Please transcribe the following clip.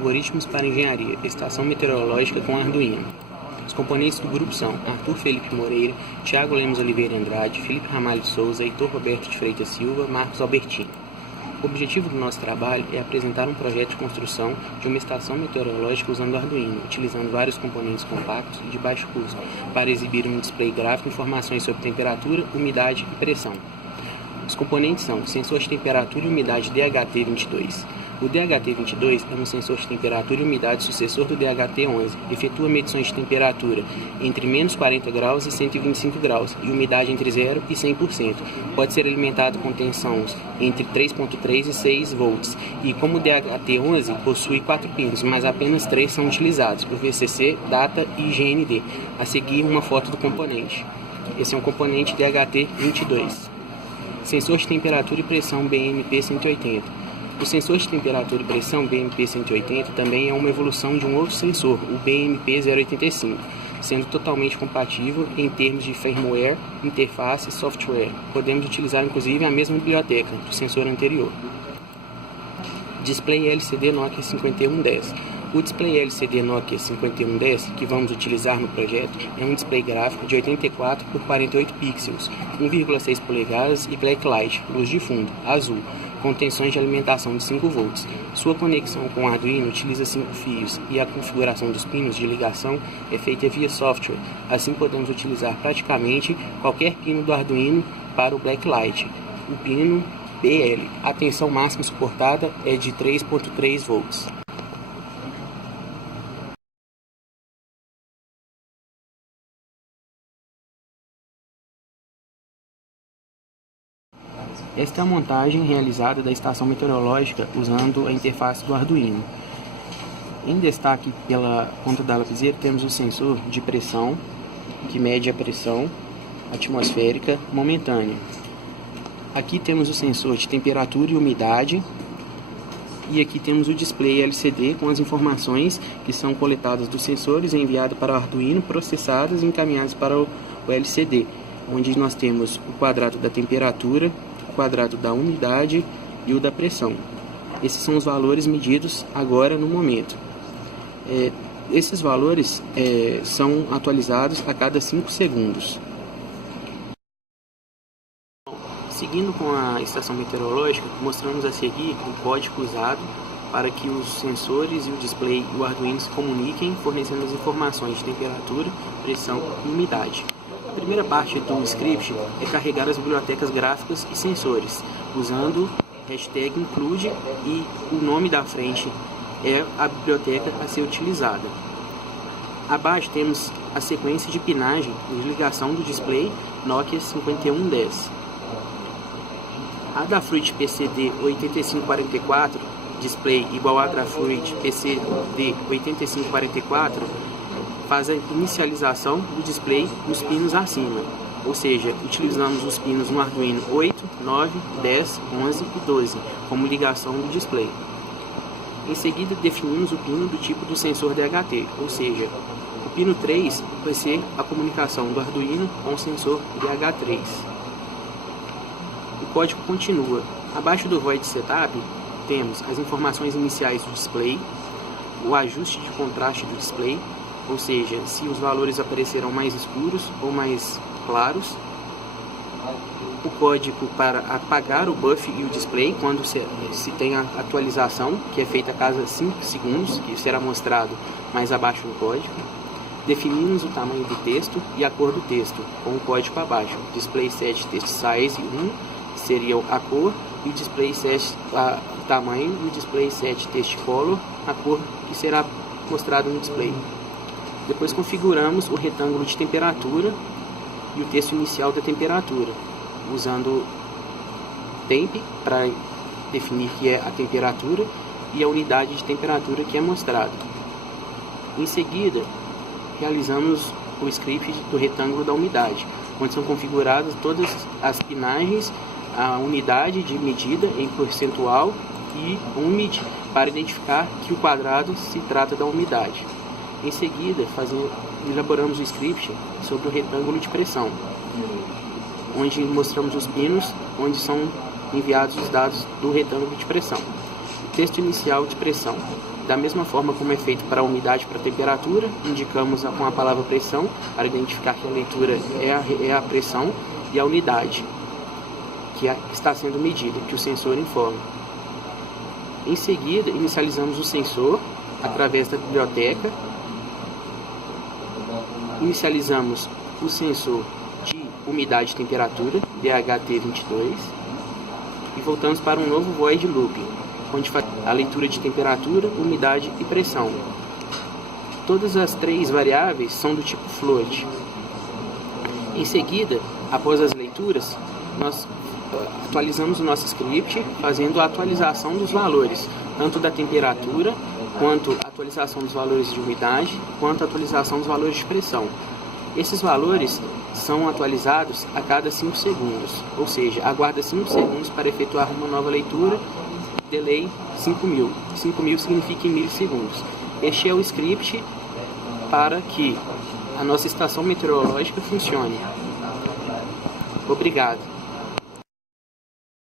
Algoritmos para Engenharia, Estação Meteorológica com Arduino. Os componentes do grupo são Arthur Felipe Moreira, Thiago Lemos Oliveira Andrade, Felipe Ramalho de Souza, Heitor Roberto de Freitas Silva, Marcos Albertini. O objetivo do nosso trabalho é apresentar um projeto de construção de uma estação meteorológica usando Arduino, utilizando vários componentes compactos e de baixo custo, para exibir um display gráfico informações sobre temperatura, umidade e pressão. Os componentes são sensor de temperatura e umidade DHT-22. O DHT-22 é um sensor de temperatura e umidade sucessor do DHT-11. Efetua medições de temperatura entre menos 40 graus e 125 graus e umidade entre 0 e 100%. Pode ser alimentado com tensões entre 3.3 e 6 volts. E como o DHT-11 possui 4 pinos, mas apenas 3 são utilizados, o VCC, Data e GND. A seguir, uma foto do componente. Esse é um componente DHT-22. Sensor de temperatura e pressão BMP-180. O sensor de temperatura e pressão BMP-180 também é uma evolução de um outro sensor, o BMP-085, sendo totalmente compatível em termos de firmware, interface e software. Podemos utilizar inclusive a mesma biblioteca do sensor anterior. Display LCD Nokia 5110. O display LCD Nokia 5110 que vamos utilizar no projeto é um display gráfico de 84 por 48 pixels, 1,6 polegadas e backlight, luz de fundo, azul, com tensões de alimentação de 5 volts. Sua conexão com o Arduino utiliza 5 fios e a configuração dos pinos de ligação é feita via software. Assim podemos utilizar praticamente qualquer pino do Arduino para o backlight. O pino BL, a tensão máxima suportada é de 3.3 volts. Esta é a montagem realizada da estação meteorológica usando a interface do Arduino. Em destaque pela ponta da lapiseira temos o sensor de pressão, que mede a pressão atmosférica momentânea. Aqui temos o sensor de temperatura e umidade. E aqui temos o display LCD com as informações que são coletadas dos sensores, enviadas para o Arduino, processadas e encaminhadas para o LCD, onde nós temos o quadrado da temperatura, o quadrado da umidade e o da pressão. Esses são os valores medidos agora no momento. Esses valores são atualizados a cada 5 segundos. Seguindo com a estação meteorológica, mostramos a seguir o código usado para que os sensores e o display e o Arduino se comuniquem, fornecendo as informações de temperatura, pressão e umidade. A primeira parte do script é carregar as bibliotecas gráficas e sensores, usando hashtag include e o nome da frente é a biblioteca a ser utilizada. Abaixo temos a sequência de pinagem e ligação do display Nokia 5110. A da Fruit PCD 8544, display igual a da Fruit PCD 8544, faz a inicialização do display nos pinos acima, ou seja, utilizamos os pinos no Arduino 8, 9, 10, 11 e 12 como ligação do display. Em seguida, definimos o pino do tipo do sensor DHT, ou seja, o pino 3 vai ser a comunicação do Arduino com o sensor DH3. O código continua. Abaixo do void setup, temos as informações iniciais do display, o ajuste de contraste do display, ou seja, se os valores aparecerão mais escuros ou mais claros, o código para apagar o buff e o display quando se tem a atualização, que é feita a cada 5 segundos, que será mostrado mais abaixo no código. Definimos o tamanho do texto e a cor do texto, com o código abaixo. Display set text size 1 seria a cor, e o display set o tamanho, e o display set text color, a cor que será mostrada no display. Depois configuramos o retângulo de temperatura e o texto inicial da temperatura, usando temp para definir que é a temperatura e a unidade de temperatura que é mostrada. Em seguida, realizamos o script do retângulo da umidade, onde são configuradas todas as pinagens, a unidade de medida em percentual e umid para identificar que o quadrado se trata da umidade. Em seguida, elaboramos o script sobre o retângulo de pressão, onde mostramos os pinos onde são enviados os dados do retângulo de pressão. O texto inicial de pressão da mesma forma como é feito para a umidade e para a temperatura, indicamos com a palavra pressão para identificar que a leitura é a pressão e a unidade que está sendo medida, que o sensor informa. Em seguida, inicializamos o sensor através da biblioteca. Inicializamos o sensor de umidade e temperatura, DHT22, e voltamos para um novo void loop, onde faz a leitura de temperatura, umidade e pressão. Todas as três variáveis são do tipo float. Em seguida, após as leituras, nós atualizamos o nosso script, fazendo a atualização dos valores, tanto da temperatura, quanto a atualização dos valores de umidade, quanto a atualização dos valores de pressão. Esses valores são atualizados a cada 5 segundos, ou seja, aguarda 5 segundos para efetuar uma nova leitura, delay 5.000. 5.000 significa em milissegundos. Este é o script para que a nossa estação meteorológica funcione. Obrigado.